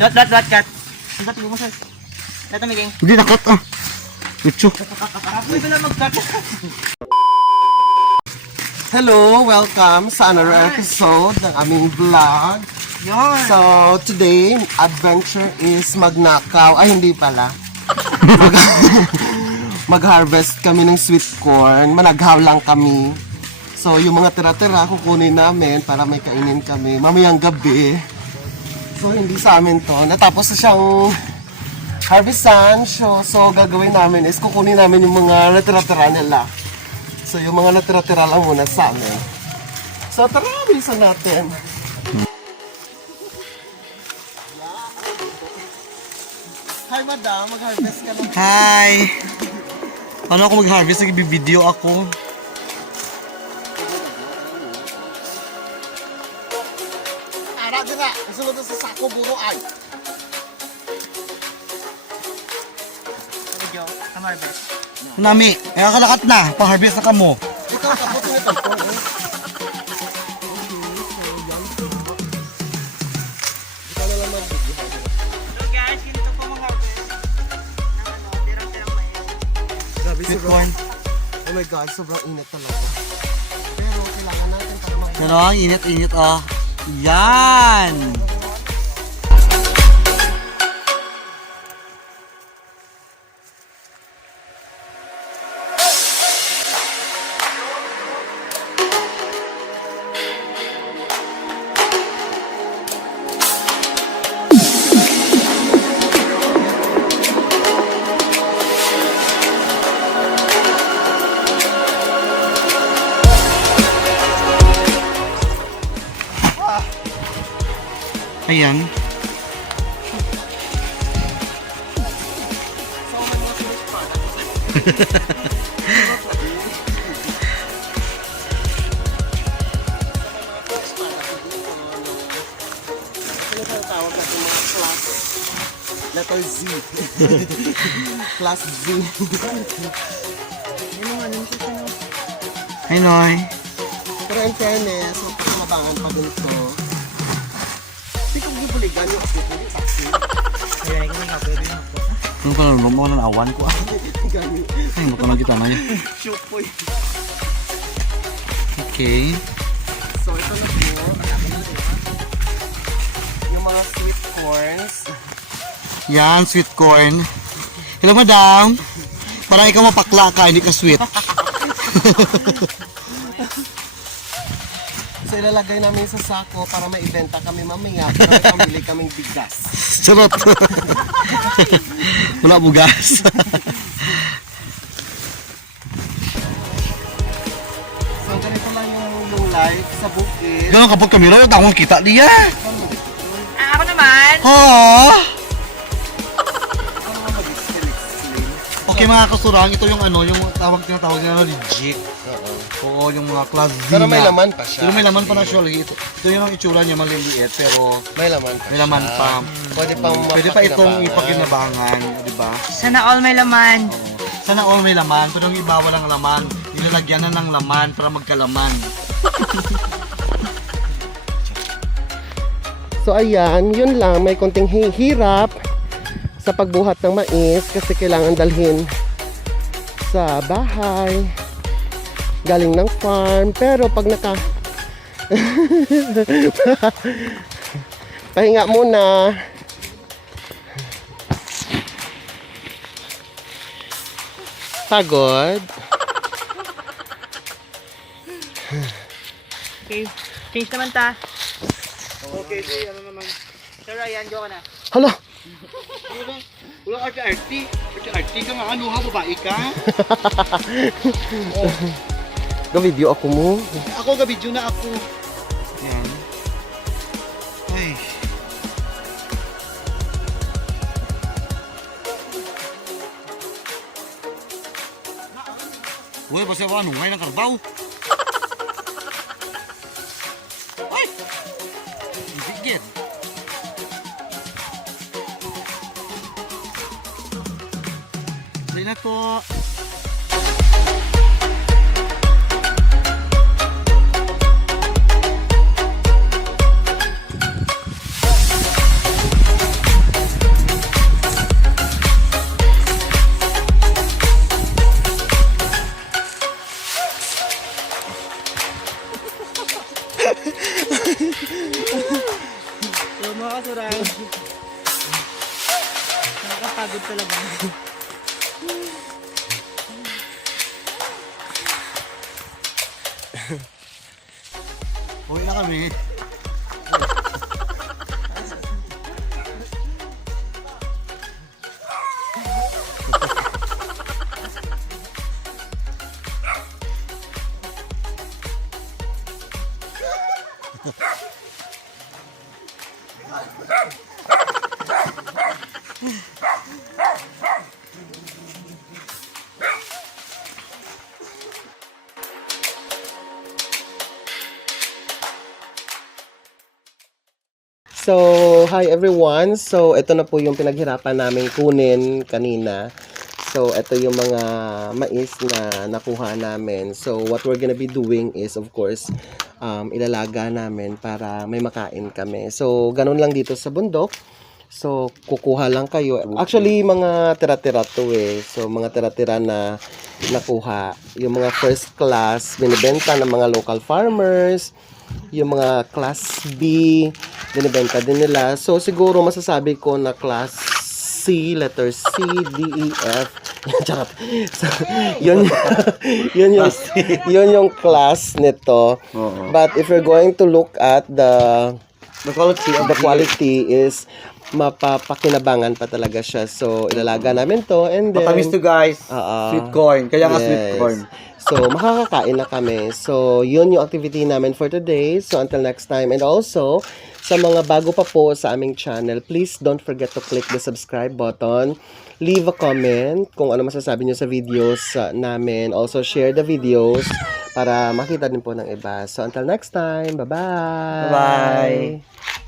Dot, dot, dot, cut. Ang dot, mo, sir. Dot, amiging. Hindi nakat ah. Lucho. Pwede lang mag-cut. Hello, welcome sa another episode ng aming vlog. Yun. So, today, adventure is magnakaw. Ay, hindi pala. Mag- Mag-harvest kami ng sweet corn. Managhaw lang kami. So, yung mga tira-tira, kukunin namin para may kainin kami. Mamayang gabi. So, hindi sa amin to. Natapos na siyang harvestan. So, so, gagawin namin is kukunin namin yung mga natira-tira nila. So, yung mga natira-tira lang muna sa amin. So, tara, bilisan natin. Hi, madam. Mag-harvest ka ng Hi! Ano ako mag-harvest? Nag-video ako. Na sa sako, buro ay. Video. Kamarbes. Nami, eh kalakat na. Pang-harvest na kamo. Ikaw, tapos mo ito. Sweet corn. Oh my God, sobrang init talaga. Pero kailangan natin para mag- Pero ang init-init oh. Yan! Ayan. Ano tawag natin mga class? Letter Z. class Z. Hi, Noy. Pero in fairness, ang pakamabangan pa din to. Hindi ko yung taxi. Kaya ikaw nga pwede mo. Ano pa nalulong mo ng awan ko ah. Gani. Ay, mo lang kita na yun. Po yun. Okay. So ito na po. Yung mga sweet corns. Yan, sweet corn. Hello, madam. Parang ikaw mapakla ka, hindi ka sweet. So ilalagay namin sa sako para maibenta kami mamaya. Para may pamili kaming bigas. Charot. Wala bugas. So ganito lang yung, yung life sa bukid. Ganun kapag kami rin, takong kita diya. Ah, ako naman. Oh! Okay mga kasurang, ito yung ano, yung tawag tinatawag nila reject. Oo, yung mga class Z Pero may na. laman pa siya. Pero may laman pa na siya. Ito, ito yung itsura niya maliliit, pero May laman pa may laman siya. pa. Pwede pang Pwede pa itong mapakinabangan. ipakinabangan, di ba? Sana all may laman. Oo. Sana all may laman, pero yung iba walang laman. Nilalagyan na ng laman para magkalaman. So ayan, yun lang. May konting hi- hirap sa pagbuhat ng mais kasi kailangan dalhin sa bahay. Galing ng farm. Pero pag naka... Pahinga muna. Pagod. Okay. Change naman ta. Okay, so ano naman. Sir Ryan, go ka na. Hala! Wala arte-arte. Arte-arte ka nga, ano ha, babae ka? Ga-video ako mo. Ako, gabidyo na ako. Yan. Ay. Uy, basta ako anong ngayon ng karbaw. Sorry na po. Tumo ka, Suraj. Nakakapagod talaga. Uwi na kami. So, hi everyone. So, ito na po yung pinaghirapan namin kunin kanina. So, ito yung mga mais na nakuha namin. So, what we're gonna be doing is, of course, um, ilalaga namin para may makain kami. So, ganun lang dito sa bundok. So, kukuha lang kayo. Actually, mga tira-tira to eh. So, mga tira-tira na nakuha. Yung mga first class, binibenta ng mga local farmers. Yung mga class B, binibenta din nila. So, siguro masasabi ko na class C, letter C, D, E, F. Charot. So, yun, yun yung, yun yung class nito. But if you're going to look at the The quality the quality is mapapakinabangan pa talaga siya. So, ilalaga namin to and then... Matamis to guys. Oo. sweet corn. Kaya nga Yes. sweet corn. So, makakakain na kami. So, yun yung activity namin for today. So, until next time. And also, sa mga bago pa po sa aming channel, please don't forget to click the subscribe button. Leave a comment kung ano masasabi nyo sa videos uh, namin. Also, share the videos para makita din po ng iba. So, until next time. Bye-bye! Bye-bye.